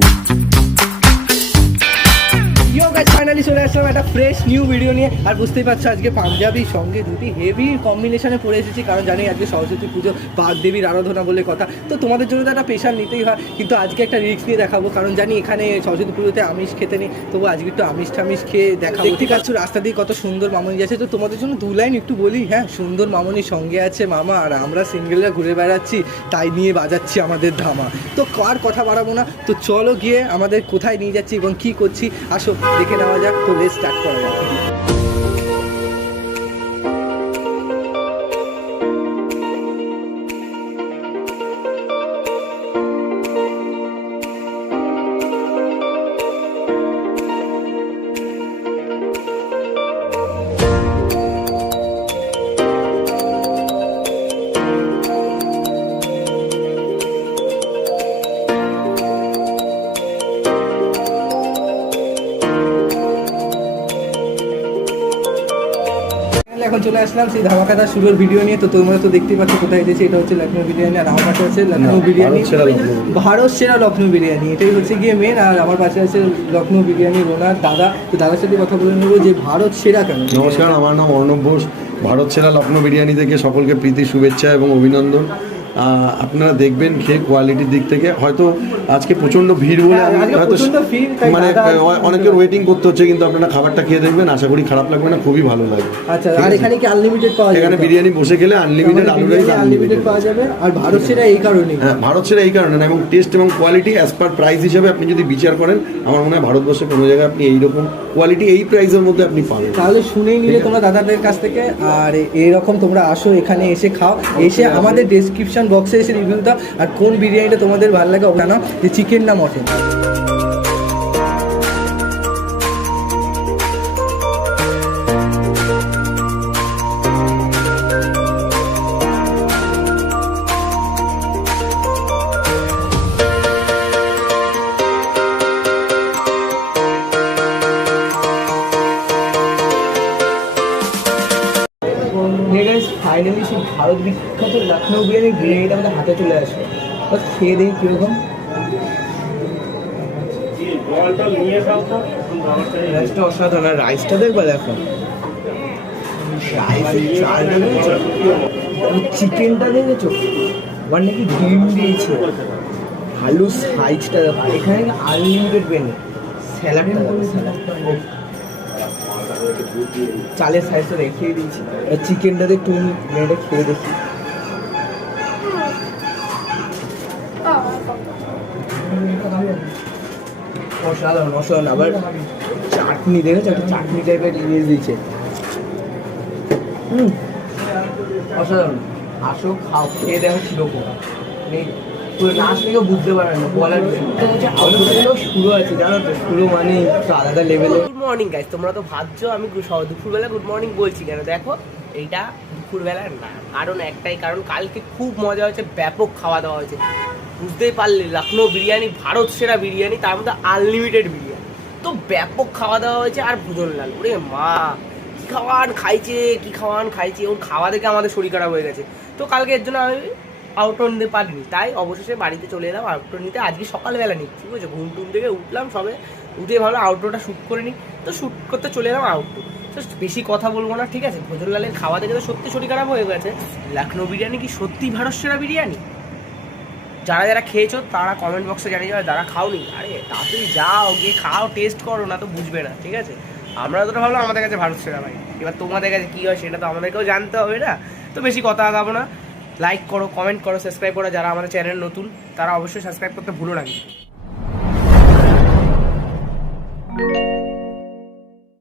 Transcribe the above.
Thank you. একটা fresh new video নিয়ে, আর বুঝতেই পারছ আজকে পাঞ্জাবি সঙ্গে দুটি হেভি কম্বিনেশনে পড়ে এসেছি। কারণ জানি আজকে সরস্বতী পুজো বাগদেবীর আরাধনা বলে কথা। তো তোমাদের জন্য তো একটা পেশার নিতেই হয়, কিন্তু আজকে একটা রিস্ক নিয়ে দেখাবো। কারণ জানি এখানে সরস্বতী পুজোতে আমিষ খেতে নেই, তবু আজকে একটু আমিষ টামিষ খেয়ে দেখাবো। দেখতে পাচ্ছ রাস্তা দিয়ে কত সুন্দর মামনি যাচ্ছে। তো তোমাদের জন্য দু লাইন একটু বলি হ্যাঁ? সুন্দর মামনির সঙ্গে আছে মামা, আর আমরা সিঙ্গেলরা ঘুরে বেড়াচ্ছি, তাই নিয়ে বাজাচ্ছি আমাদের ধামা। তো কার কথা বাড়াবো না? তো চলো গিয়ে আমাদের কোথায় নিয়ে যাচ্ছি এবং কি করছি, আসো, দেখে নেওয়া যাক। তো স্টার্ট করা যাক এখন চলে আসলাম সেই ধামাকাটা শুরুর ভিডিও নিয়ে। তো তোমরা তো দেখতেই পাচ্ছ কোথায় এসেছি এটা হচ্ছে লখনৌ বিরিয়ানি আর আমার পাশে আছে লখনৌ বিরিয়ানি। ভারত সেরা লখনৌ। ভারত সেরা লখনৌ বিরিয়ানি এটাই হচ্ছে গিয়ে মেন আর আমার পাশে আছে লখনৌ বিরিয়ানি ওনার দাদা। তো দাদার সাথে কথা বলে নেব যে ভারত সেরা কেন নমস্কার আমার নাম অর্ণব ঘোষ। ভারত সেরা লখনৌ বিরিয়ানি থেকে সকলকে প্রীতি শুভেচ্ছা এবং অভিনন্দন। আপনারা দেখবেন খেয়ে কোয়ালিটির দিক থেকে। হয়তো আজকে প্রচণ্ড ভিড় বলে হ্যাঁ, হয়তো মানে অনেকের ওয়েটিং করতে হচ্ছে কিন্তু আপনারা খাবারটা খেয়ে দেখবেন আশা করি খারাপ লাগবে না খুবই ভালো লাগবে। আচ্ছা আর এখানে কি আনলিমিটেড পাওয়া যাবে এখানে বিরিয়ানি বসে খেলে আনলিমিটেড আলু রাইস আনলিমিটেড পাওয়া যাবে। আর ভারত সেরা এই কারণেই। হ্যাঁ ভারত সেরা এই কারণে না এবং টেস্ট এবং কোয়ালিটি অ্যাজ পার প্রাইস হিসাবে আপনি যদি বিচার করেন আমার মনে হয় ভারতবর্ষে কোনো জায়গায় আপনি এইরকম কোয়ালিটি এই প্রাইসের মধ্যে আপনি পাবেন। তাহলে শুনেই নিলে তোমরা দাদাদের কাছ থেকে আর এরকম তোমরা আসো এখানে এসে খাও। এসে আমাদের ডেসক্রিপশন বক্সে এসে রিভিউ দাও আর কোন বিরিয়ানিটা তোমাদের ভালো লাগে ওটা নাও যে চিকেন না মটন ফাইনালি ভারত বিখ্যাত লখনৌ বিরিয়ানি বিরিয়ানিটা আমাদের হাতে চলে আসবে খেয়ে দেখি কীরকম। রাইসটা অসাধারণ। আর রাইসটা দেখবা দেখো। চিকেনটা দেখেছ আবার নাকি ডিম দিয়েছে। আলু সাইজটা দেখো। এখানে আনলিমিটেড পেনে স্যালাডটা দেখো স্যালাডটা চালের সাইজটা দেখিয়ে দিয়েছি। আর চিকেনটা দিয়ে তুমি মেয়েটা খেয়ে দেখি। অসাধারণ অসাধারণ। আবার চাটনি, দেখেছ? একটা চাটনি টাইপের দিয়েছে। হুম, অসাধারণ। আসো, খাও, খেয়ে দেখো শুরু শুরু মানে আলাদা লেভেলে মর্নিং তোমরা তো ভাবছ আমি দুপুরবেলা গুড মর্নিং বলছি কেন? দেখো, এইটা দুপুরবেলা কারণ একটাই কারণ, কালকে খুব মজা হয়েছে, ব্যাপক খাওয়া দাওয়া হয়েছে। বুঝতেই পারলে লখনৌ বিরিয়ানি, ভারত সেরা বিরিয়ানি, তার মধ্যে আনলিমিটেড বিরিয়ানি। তো ব্যাপক খাওয়া দাওয়া হয়েছে আর ভোজন লাল। ওরে মা, কি খাওয়ান খাইছে, কি খাওয়ান খাইছে, ওর খাওয়া দেখে আমাদের শরীর খারাপ হয়ে গেছে। তো কালকে এর জন্য আমি আউটডোর নিতে পারিনি। তাই অবশেষে বাড়িতে চলে এলাম আউটডোর নিতে আজকে সকালবেলা নিচ্ছি, বুঝছ? ঘুম টুম থেকে উঠলাম সবে, উঠে ভালো আউটডোরটা শ্যুট করে নিই। তো শ্যুট করতে চলে এলাম আউটডোর তো বেশি কথা বলব না, ঠিক আছে? ভোজনলালের খাওয়া দেখে তো সত্যি শরীর খারাপ হয়ে গেছে। লখনৌ বিরিয়ানি কি সত্যি ভারত সেরা বিরিয়ানি? যারা যারা খেয়েছো, তারা কমেন্ট বক্সে জানিয়ে যাবে, যারা খাওনি, আরে তাড়াতাড়ি যাও, গিয়ে খাও টেস্ট করো, না তো বুঝবে না, ঠিক আছে? আমরা যতটা ভাবলাম আমাদের কাছে ভারত সেরা ভাই। এবার তোমাদের কাছে কী হয় সেটা তো আমাদেরকেও জানতে হবে না। তো বেশি কথা আগাবো না। লাইক করো কমেন্ট করো সাবস্ক্রাইব করো, যারা আমাদের চ্যানেল নতুন, তারা অবশ্যই সাবস্ক্রাইব করতে ভুলো কিন্তু।